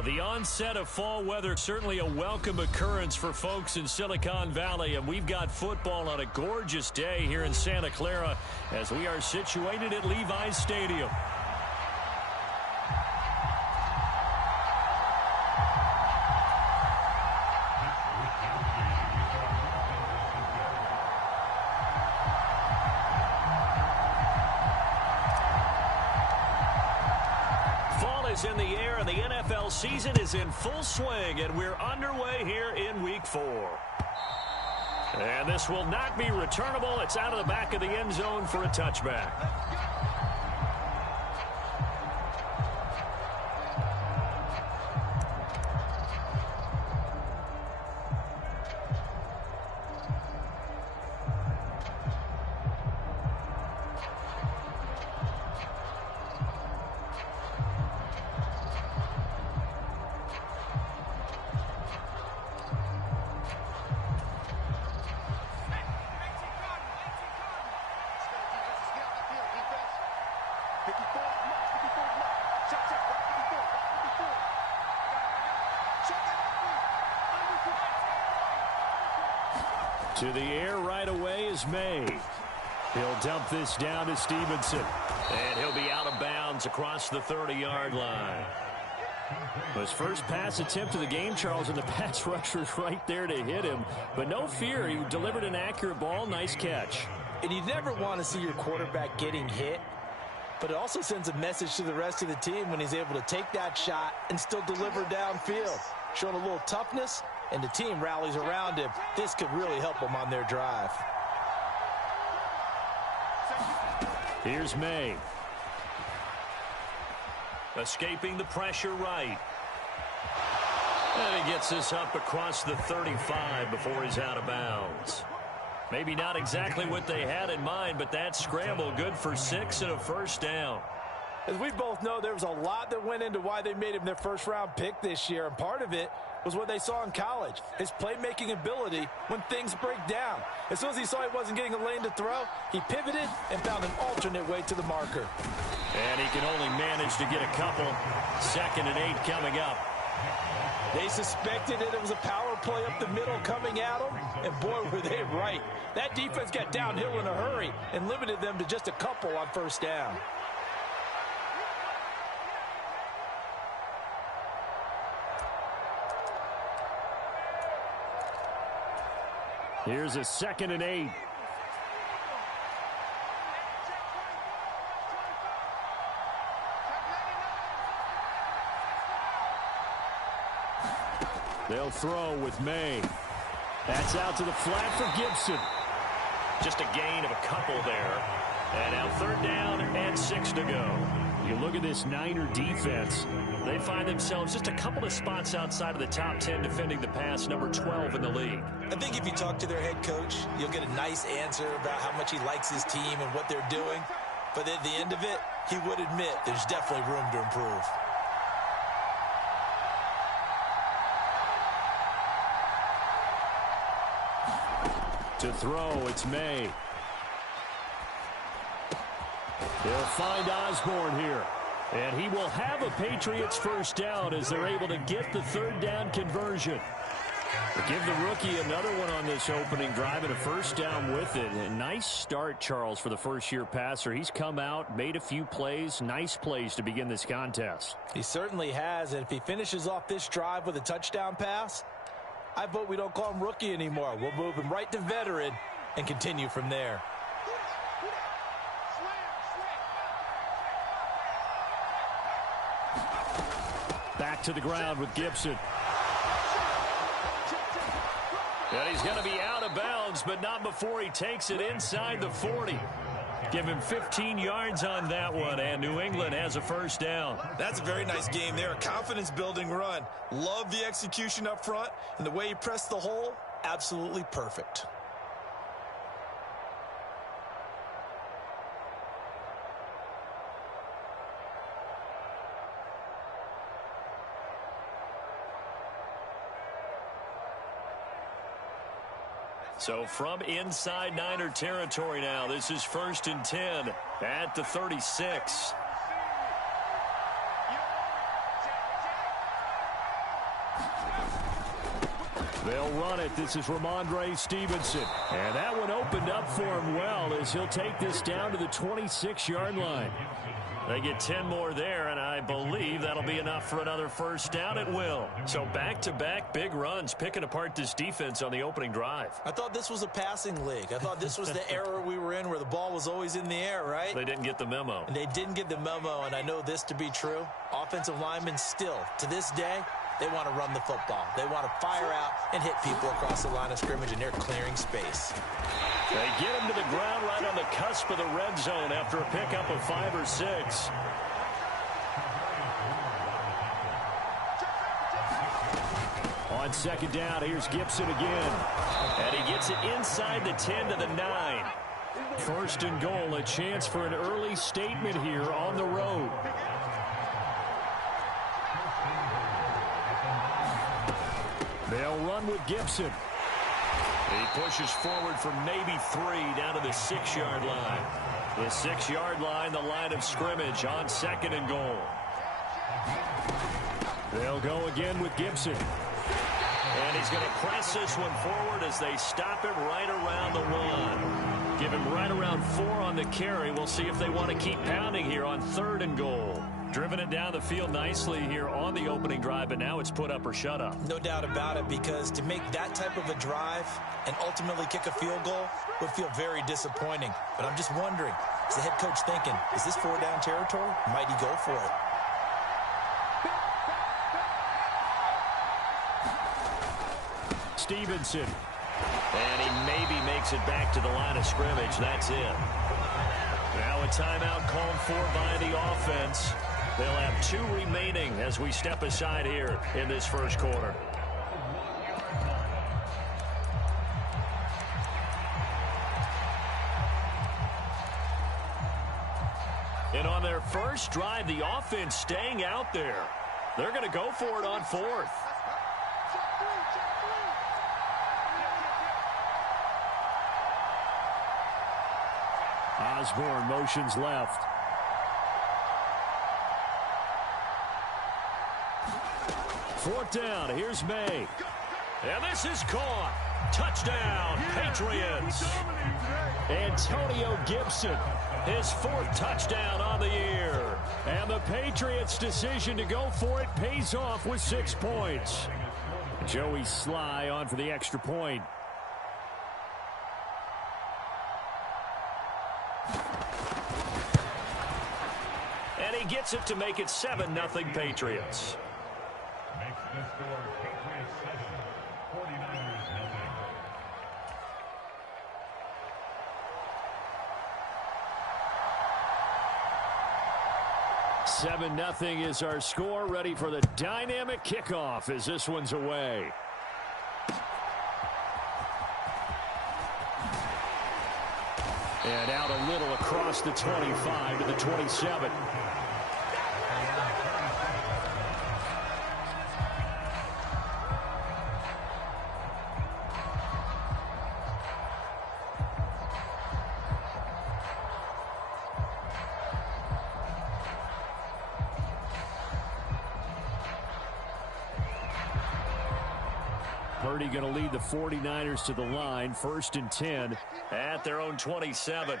The onset of fall weather, certainly a welcome occurrence for folks in Silicon Valley, and we've got football on a gorgeous day here in Santa Clara as we are situated at Levi's Stadium. In the air, and the NFL season is in full swing, and we're underway here in Week 4. And this will not be returnable. It's out of the back of the end zone for a touchback. To the air right away is May. He'll dump this down to Stevenson. And he'll be out of bounds across the 30-yard line. His first pass attempt of the game, Charles, and the pass rusher's right there to hit him. But no fear, he delivered an accurate ball. Nice catch. And you never want to see your quarterback getting hit. But it also sends a message to the rest of the team when he's able to take that shot and still deliver downfield. Showing a little toughness, and the team rallies around him. This could really help them on their drive. Here's May. Escaping the pressure right. And he gets this up across the 35 before he's out of bounds. Maybe not exactly what they had in mind, but that scramble good for 6 and a first down. As we both know, there was a lot that went into why they made him their first-round pick this year, and part of it was what they saw in college, his playmaking ability when things break down. As soon as he saw he wasn't getting a lane to throw, he pivoted and found an alternate way to the marker. And he can only manage to get a couple. 2nd and 8 coming up. They suspected that it was a power play up the middle coming at them, and boy, were they right. That defense got downhill in a hurry and limited them to just a couple on first down. Here's a 2nd and 8. They'll throw with May. That's out to the flat for Gibson. Just a gain of a couple there. And now 3rd down and 6 to go. You look at this Niner defense. They find themselves just a couple of spots outside of the top 10 defending the pass, number 12 in the league. I think if you talk to their head coach, you'll get a nice answer about how much he likes his team and what they're doing. But at the end of it, he would admit there's definitely room to improve. To throw, it's May. They'll find Osborne here. And he will have a Patriots first down as they're able to get the 3rd down conversion. But give the rookie another one on this opening drive and a first down with it. A nice start, Charles, for the first-year passer. He's come out, made a few plays, nice plays to begin this contest. He certainly has, and if he finishes off this drive with a touchdown pass, I vote we don't call him rookie anymore. We'll move him right to veteran and continue from there. Back to the ground with Gibson. And he's going to be out of bounds, but not before he takes it inside the 40. Give him 15 yards on that one, and New England has a first down. That's a very nice game there. A confidence-building run. Love the execution up front, and the way he pressed the hole, absolutely perfect. So from inside Niner territory now, this is 1st and 10 at the 36. They'll run it. This is Ramondre Stevenson. And that one opened up for him well as he'll take this down to the 26-yard line. They get 10 more there, and I believe that'll be enough for another first down. It will. So back-to-back big runs, picking apart this defense on the opening drive. I thought this was a passing league. I thought this was the era we were in where the ball was always in the air, right? They didn't get the memo. And they didn't get the memo, and I know this to be true. Offensive linemen still, to this day, they want to run the football. They want to fire out and hit people across the line of scrimmage, and they're clearing space. They get him to the ground right on the cusp of the red zone after a pickup of 5 or 6. On second down, here's Gibson again. And he gets it inside the 10 to the 9. First and goal, a chance for an early statement here on the road. They'll run with Gibson. He pushes forward for maybe 3 down to the 6-yard line. The 6-yard line, the line of scrimmage on second and goal. They'll go again with Gibson. And he's going to press this one forward as they stop him right around the 1. Give him right around 4 on the carry. We'll see if they want to keep pounding here on third and goal. Driven it down the field nicely here on the opening drive, but now it's put up or shut up. No doubt about it, because to make that type of a drive and ultimately kick a field goal would feel very disappointing. But I'm just wondering, is the head coach thinking, is this 4-down territory? Might he go for it? Stevenson. And he maybe makes it back to the line of scrimmage. That's it. Now a timeout called for by the offense. They'll have 2 remaining as we step aside here in this first quarter. And on their first drive, the offense staying out there. They're going to go for it on 4th. Osborne motions left. Fourth down. Here's May. And this is caught. Touchdown, Patriots. Antonio Gibson, his 4th touchdown on the year. And the Patriots' decision to go for it pays off with 6 points. Joey Sly on for the extra point. And he gets it to make it 7-0 Patriots. Makes the score Patriots 7, 49ers 0. 7-0 is our score. Ready for the dynamic kickoff as this one's away. And out a little across the 25 to the 27. Purdy going to lead the 49ers to the line. 1st and 10 at their own 27.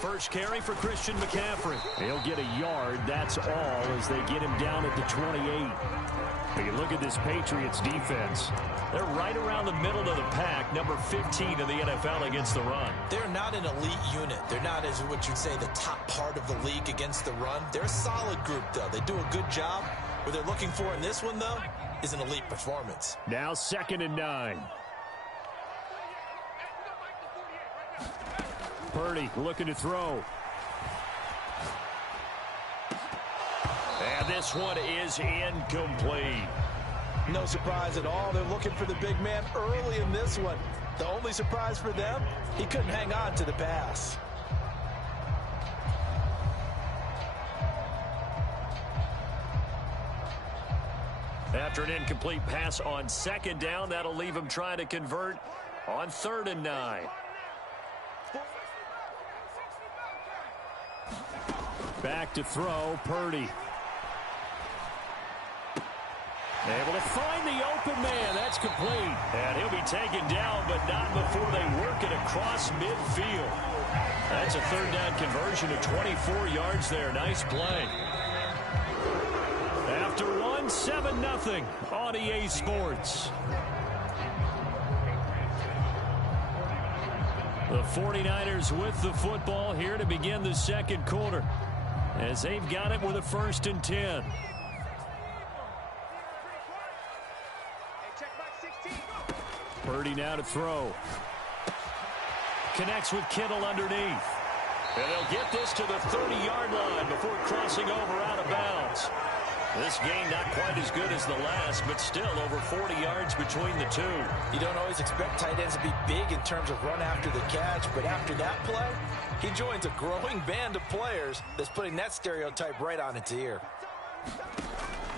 First carry for Christian McCaffrey. He'll get a yard. That's all as they get him down at the 28. But you look at this Patriots defense. They're right around the middle of the pack, number 15 in the NFL against the run. They're not an elite unit. They're not, as what you'd say, the top part of the league against the run. They're a solid group, though. They do a good job. What they're looking for in this one, though, is an elite performance. Now 2nd and 9. Purdy looking to throw. And this one is incomplete. No surprise at all. They're looking for the big man early in this one. The only surprise for them, he couldn't hang on to the pass. After an incomplete pass on 2nd down, that'll leave him trying to convert on 3rd and 9. Back to throw, Purdy. Able to find the open man. That's complete. And he'll be taken down, but not before they work it across midfield. That's a third down conversion of 24 yards there. Nice play. After one, 7-0 on EA Sports. The 49ers with the football here to begin the second quarter, as they've got it with a 1st and 10. Purdy now to throw. Connects with Kittle underneath. And they'll get this to the 30-yard line before crossing over out of bounds. This game not quite as good as the last, but still over 40 yards between the two. You don't always expect tight ends to be big in terms of run after the catch, but after that play, he joins a growing band of players that's putting that stereotype right on its ear.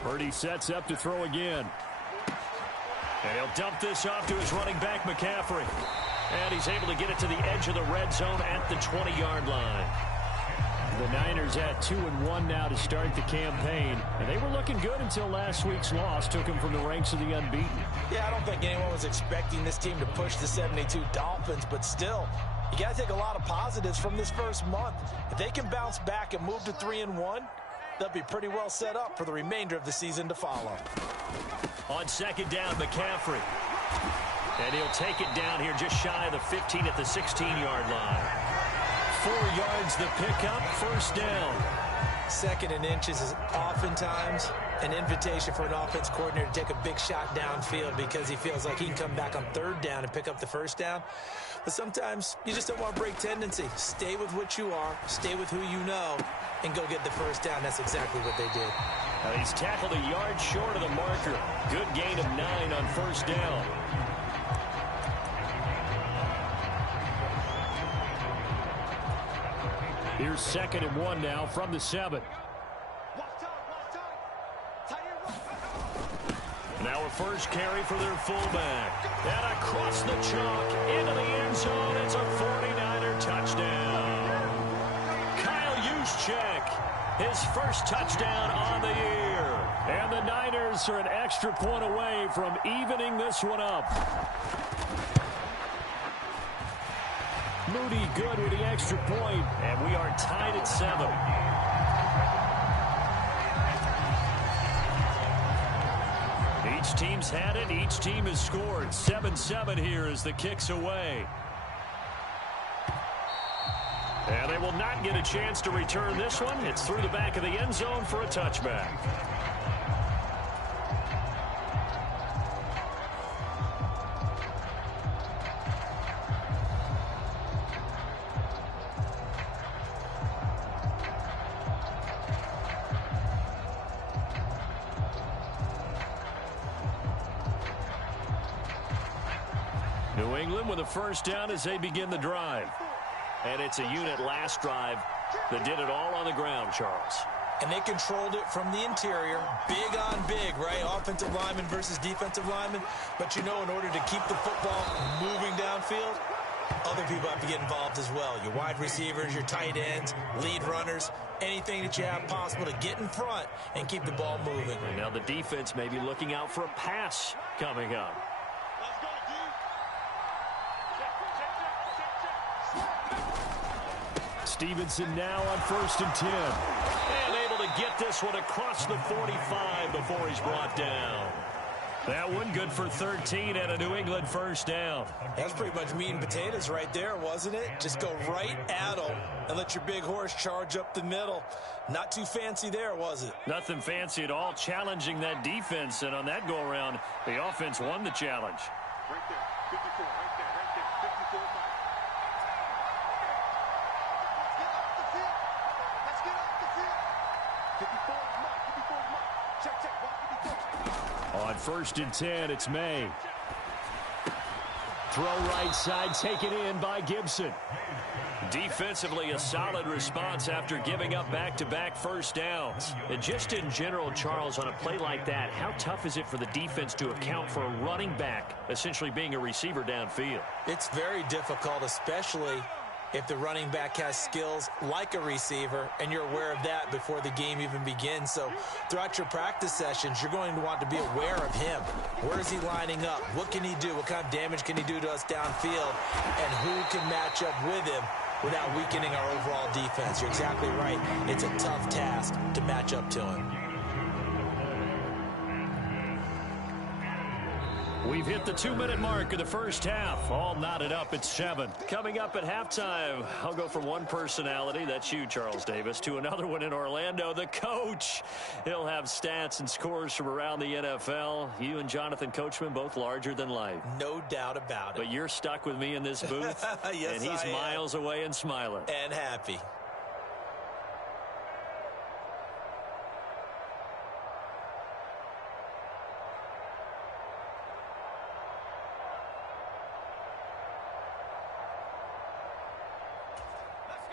Purdy sets up to throw again. And he'll dump this off to his running back, McCaffrey. And he's able to get it to the edge of the red zone at the 20-yard line. The Niners at 2-1 now to start the campaign. And they were looking good until last week's loss took them from the ranks of the unbeaten. Yeah, I don't think anyone was expecting this team to push the 72 Dolphins, but still, you got to take a lot of positives from this first month. If they can bounce back and move to 3-1, they'll be pretty well set up for the remainder of the season to follow. On second down, McCaffrey. And he'll take it down here just shy of the 15 at the 16-yard line. 4 yards the pickup, 1st down. 2nd and inches is oftentimes an invitation for an offense coordinator to take a big shot downfield because he feels like he can come back on 3rd down and pick up the 1st down. But sometimes you just don't want to break tendency. Stay with what you are, stay with who you know, and go get the 1st down. That's exactly what they did. He's tackled a yard short of the marker. Good gain of 9 on 1st down. Here's 2nd and 1 now from the 7. Now a first carry for their fullback. And across the chalk into the end zone. It's a 49er touchdown. Kyle Juszczyk, his first touchdown on the year. And the Niners are an extra point away from evening this one up. Moody good with the extra point, and we are tied at 7. Each team's had it. Each team has scored. 7-7 here as the kick's away. And they will not get a chance to return this one. It's through the back of the end zone for a touchback. New England with a 1st down as they begin the drive. And it's a unit last drive that did it all on the ground, Charles. And they controlled it from the interior. Big on big, right? Offensive lineman versus defensive lineman. But you know, in order to keep the football moving downfield, other people have to get involved as well. Your wide receivers, your tight ends, lead runners, anything that you have possible to get in front and keep the ball moving. And now the defense may be looking out for a pass coming up. Stevenson now on 1st and 10. And able to get this one across the 45 before he's brought down. That one good for 13 and a New England 1st down. That's pretty much meat and potatoes right there, wasn't it? Just go right at them and let your big horse charge up the middle. Not too fancy there, was it? Nothing fancy at all, challenging that defense. And on that go-around, the offense won the challenge. Right there, 54, right there, 54 miles. Let's get off the field. 54 mark, 54 mark. Check, walk 54. On 1st and 10, it's May. Throw right side, taken in by Gibson. Defensively, a solid response after giving up back-to-back 1st downs. And just in general, Charles, on a play like that, how tough is it for the defense to account for a running back essentially being a receiver downfield? It's very difficult, especially if the running back has skills like a receiver, and you're aware of that before the game even begins. So throughout your practice sessions, you're going to want to be aware of him. Where is he lining up? What can he do? What kind of damage can he do to us downfield? And who can match up with him without weakening our overall defense? You're exactly right. It's a tough task to match up to him. We've hit the 2-minute mark of the first half. All knotted up at 7. Coming up at halftime, I'll go from one personality, that's you, Charles Davis, to another one in Orlando, the coach. He'll have stats and scores from around the NFL. You and Jonathan Coachman, both larger than life. No doubt about it. But you're stuck with me in this booth, yes, and he's miles away and smiling. And happy.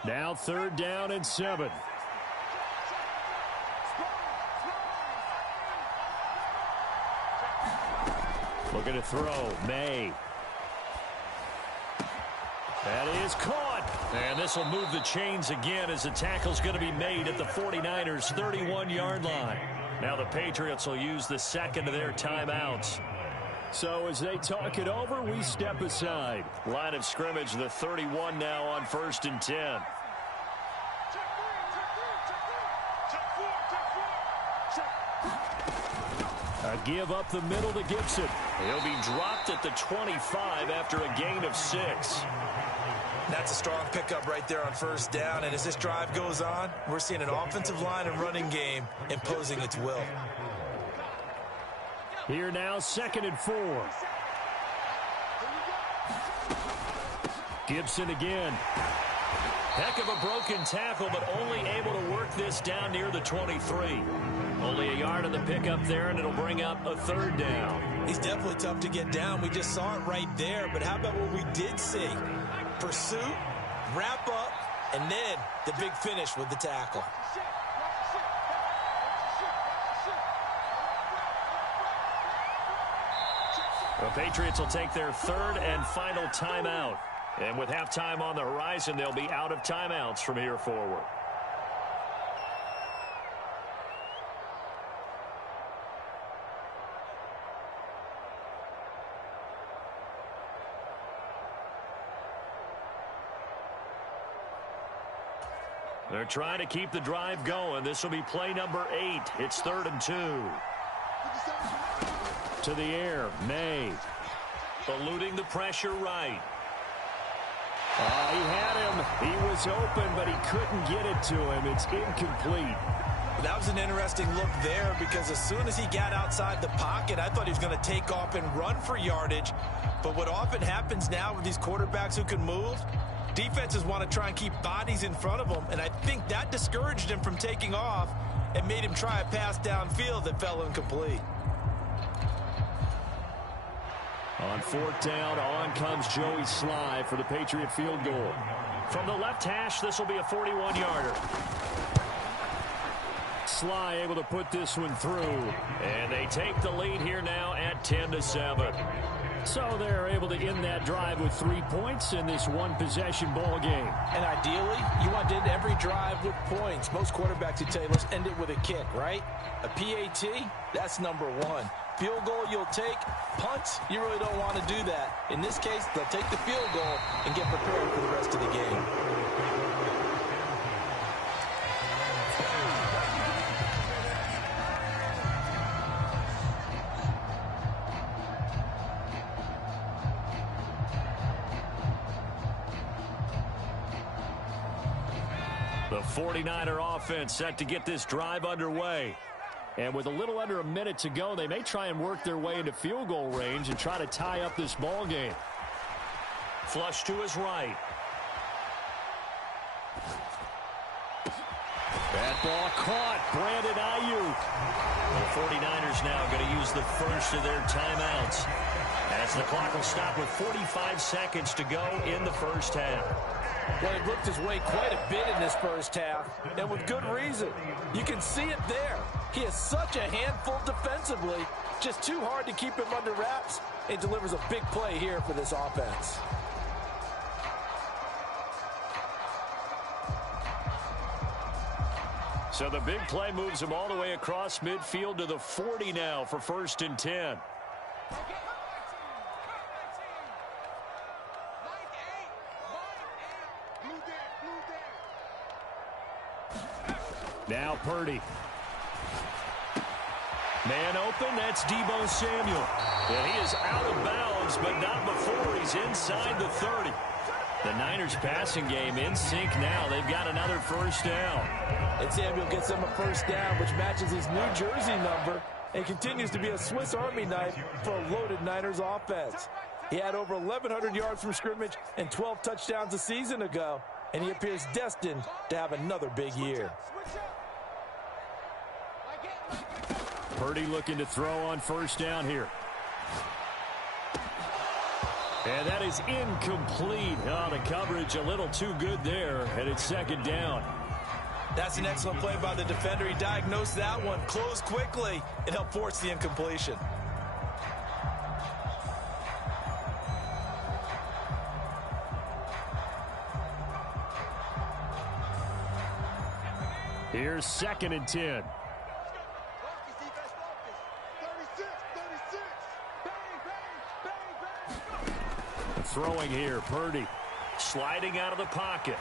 Now 3rd down and 7. Looking to throw. May. That is caught. And this will move the chains again as the tackle's going to be made at the 49ers' 31-yard line. Now the Patriots will use the second of their timeouts. So as they talk it over, we step aside. Line of scrimmage, the 31 now on 1st and 10. A give up the middle to Gibson. He'll be dropped at the 25 after a gain of 6. That's a strong pickup right there on 1st down. And as this drive goes on, we're seeing an offensive line and running game imposing its will. Here now, 2nd and 4. Gibson again. Heck of a broken tackle, but only able to work this down near the 23. Only a yard on the pickup there, and it'll bring up a 3rd down. He's definitely tough to get down. We just saw it right there. But how about what we did see? Pursuit, wrap up, and then the big finish with the tackle. The Patriots will take their 3rd and final timeout. And with halftime on the horizon, they'll be out of timeouts from here forward. They're trying to keep the drive going. This will be play number 8. It's 3rd and 2. To the air, May. Eluding the pressure right. He had him. He was open, but he couldn't get it to him. It's incomplete. That was an interesting look there because as soon as he got outside the pocket, I thought he was going to take off and run for yardage. But what often happens now with these quarterbacks who can move, defenses want to try and keep bodies in front of them, and I think that discouraged him from taking off and made him try a pass downfield that fell incomplete. On 4th down, on comes Joey Sly for the Patriot field goal. From the left hash, this will be a 41-yarder. Sly able to put this one through. And they take the lead here now at 10-7. So they're able to end that drive with 3 points in this one-possession ball game. And ideally, you want to end every drive with points. Most quarterbacks would tell you, let's end it with a kick, right? A PAT, that's number 1. Field goal you'll take. Punts, you really don't want to do that. In this case, they'll take the field goal and get prepared for the rest of the game. The 49er offense set to get this drive underway. And with a little under a minute to go, they may try and work their way into field goal range and try to tie up this ball game. Flush to his right. That ball caught. Brandon Ayuk. The 49ers now going to use the first of their timeouts as the clock will stop with 45 seconds to go in the first half. Well, he looked his way quite a bit in this first half, and with good reason. You can see it there. He is such a handful defensively, just too hard to keep him under wraps, and delivers a big play here for this offense. So the big play moves him all the way across midfield to the 40 now for 1st and 10. Now Purdy. Man open, that's Deebo Samuel. And he is out of bounds, but not before he's inside the 30. The Niners passing game in sync now. They've got another 1st down. And Samuel gets him a 1st down, which matches his New Jersey number and continues to be a Swiss Army knife for a loaded Niners offense. He had over 1,100 yards from scrimmage and 12 touchdowns a season ago, and he appears destined to have another big year. Purdy looking to throw on 1st down here. And that is incomplete. Oh, the coverage a little too good there, and it's 2nd down. That's an excellent play by the defender. He diagnosed that one, closed quickly, and helped force the incompletion. Here's 2nd and 10. Throwing here, Purdy sliding out of the pocket.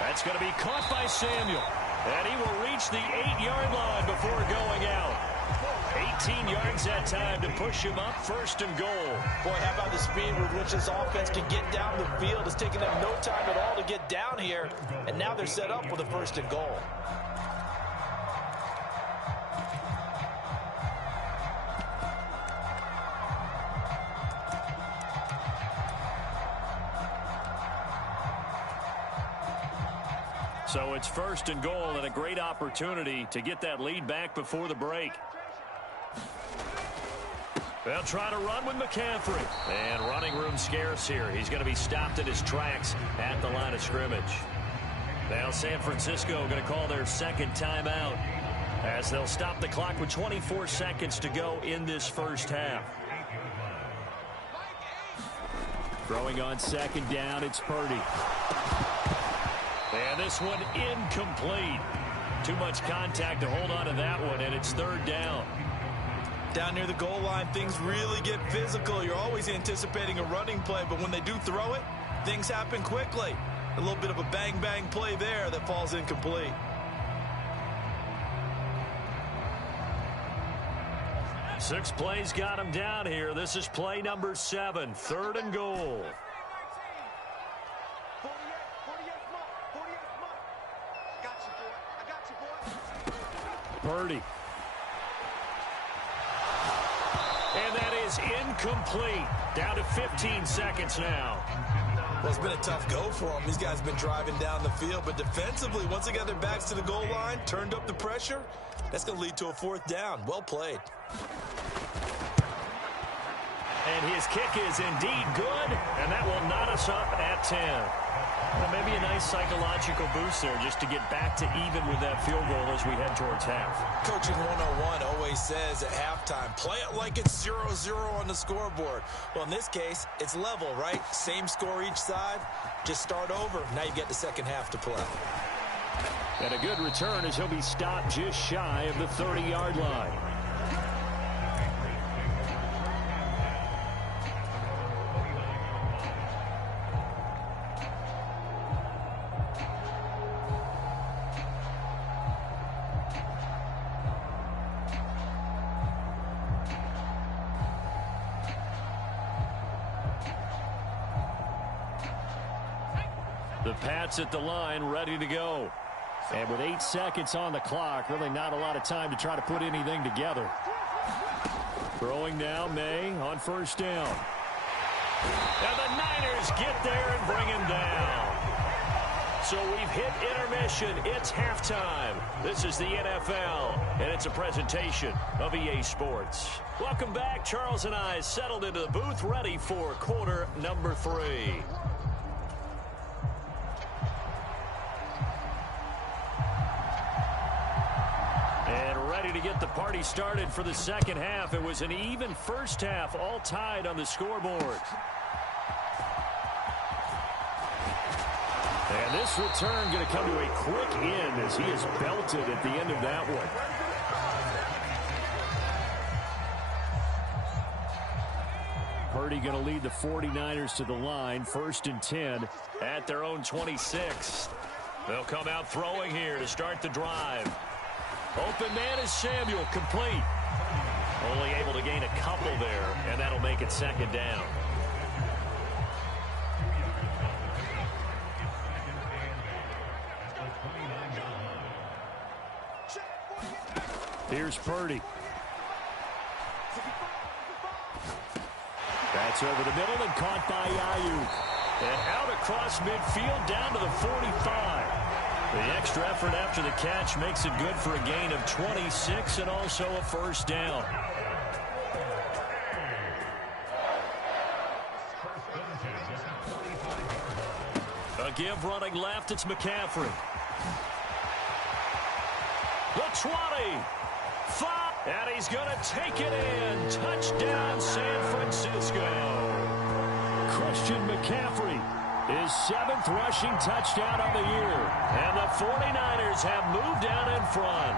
That's going to be caught by Samuel, and he will reach the 8-yard line before going out. 18 yards that time to push him up, 1st and goal. Boy, how about the speed with which this offense can get down the field? It's taken them no time at all to get down here, and now they're set up with a 1st and goal. So it's 1st and goal and a great opportunity to get that lead back before the break. They'll try to run with McCaffrey. And running room scarce here. He's going to be stopped in his tracks at the line of scrimmage. Now San Francisco going to call their 2nd timeout as they'll stop the clock with 24 seconds to go in this 1st half. Throwing on 2nd down, it's Purdy. And this one incomplete. Too much contact to hold on to that one, and it's 3rd down. Down near the goal line, things really get physical. You're always anticipating a running play, but when they do throw it, things happen quickly. A little bit of a bang-bang play there that falls incomplete. Six plays got him down here. This is play number 7, 3rd and goal. Purdy. And that is incomplete. Down to 15 seconds now. Well, it's been a tough go for them. These guys have been driving down the field, but defensively, once they got their backs to the goal line, turned up the pressure, that's going to lead to a 4th down. Well played. And his kick is indeed good, and that will knot us up at 10. Well, maybe a nice psychological boost there just to get back to even with that field goal as we head towards half. Coaching 101 always says at halftime, play it like it's 0-0 on the scoreboard. Well, in this case, it's level, right? Same score each side. Just start over. Now you get the 2nd half to play. And a good return as he'll be stopped just shy of the 30-yard line. The Pats at the line, ready to go. And with 8 seconds on the clock, really not a lot of time to try to put anything together. Throwing now, May on 1st down. And the Niners get there and bring him down. So we've hit intermission. It's halftime. This is the NFL, and it's a presentation of EA Sports. Welcome back. Charles and I settled into the booth, ready for quarter number 3. To get the party started for the 2nd half. It was an even 1st half, all tied on the scoreboard. And This return going to come to a quick end as he is belted at the end of that one. Purdy going to lead the 49ers to the line, 1st and 10 at their own 26. They'll come out throwing here to start the drive. Open man is Samuel, complete. Only able to gain a couple there, and that'll make it 2nd down. Here's Purdy. That's over the middle and caught by Ayuk. And out across midfield down to the 45. The extra effort after the catch makes it good for a gain of 26 and also a 1st down. A give running left, it's McCaffrey. The 20. 5. And he's going to take it in. Touchdown, San Francisco. Christian McCaffrey, his 7th rushing touchdown on the year. And the 49ers have moved down in front.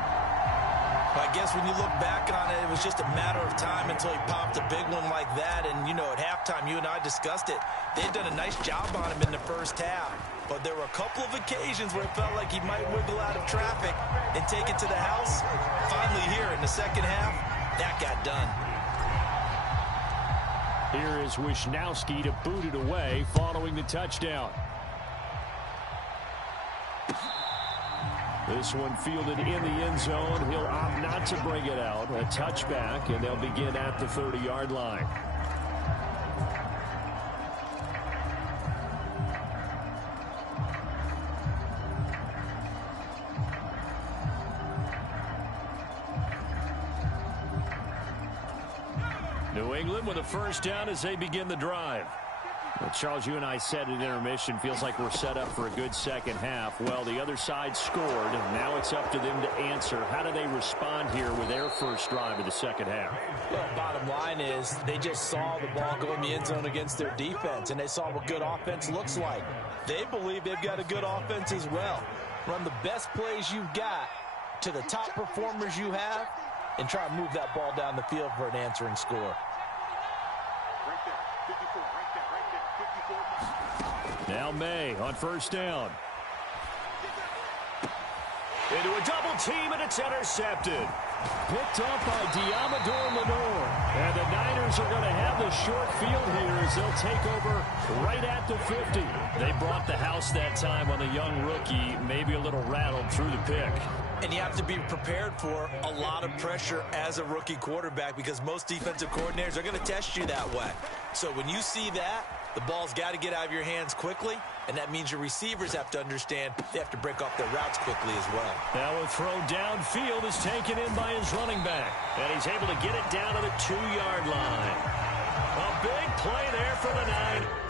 I guess when you look back on it, it was just a matter of time until he popped a big one like that. And, you know, at halftime, you and I discussed it. They'd done a nice job on him in the first half. But there were a couple of occasions where it felt like he might wiggle out of traffic and take it to the house. Finally here in the second half, that got done. Here is Wisnowski to boot it away following the touchdown. This one fielded in the end zone. He'll opt not to bring it out. A touchback, and they'll begin at the 30-yard line. New England with a 1st down as they begin the drive. Well, Charles, you and I said at intermission, feels like we're set up for a good second half. Well, the other side scored. Now it's up to them to answer. How do they respond here with their first drive of the second half? Well, bottom line is they just saw the ball go in the end zone against their defense, and they saw what good offense looks like. They believe they've got a good offense as well. Run the best plays you've got to the top performers you have, and try to move that ball down the field for an answering score. Now May on 1st down. Into a double team, and it's intercepted. Picked up by Diamador Lenore. And the Niners are going to have the short field here as they'll take over right at the 50. They brought the house that time on the young rookie, maybe a little rattled through the pick. And you have to be prepared for a lot of pressure as a rookie quarterback because most defensive coordinators are going to test you that way. So when you see that, the ball's got to get out of your hands quickly, and that means your receivers have to understand they have to break off their routes quickly as well. Now a throw downfield is taken in by his running back, and he's able to get it down to the 2-yard line. A big play there for the Niners.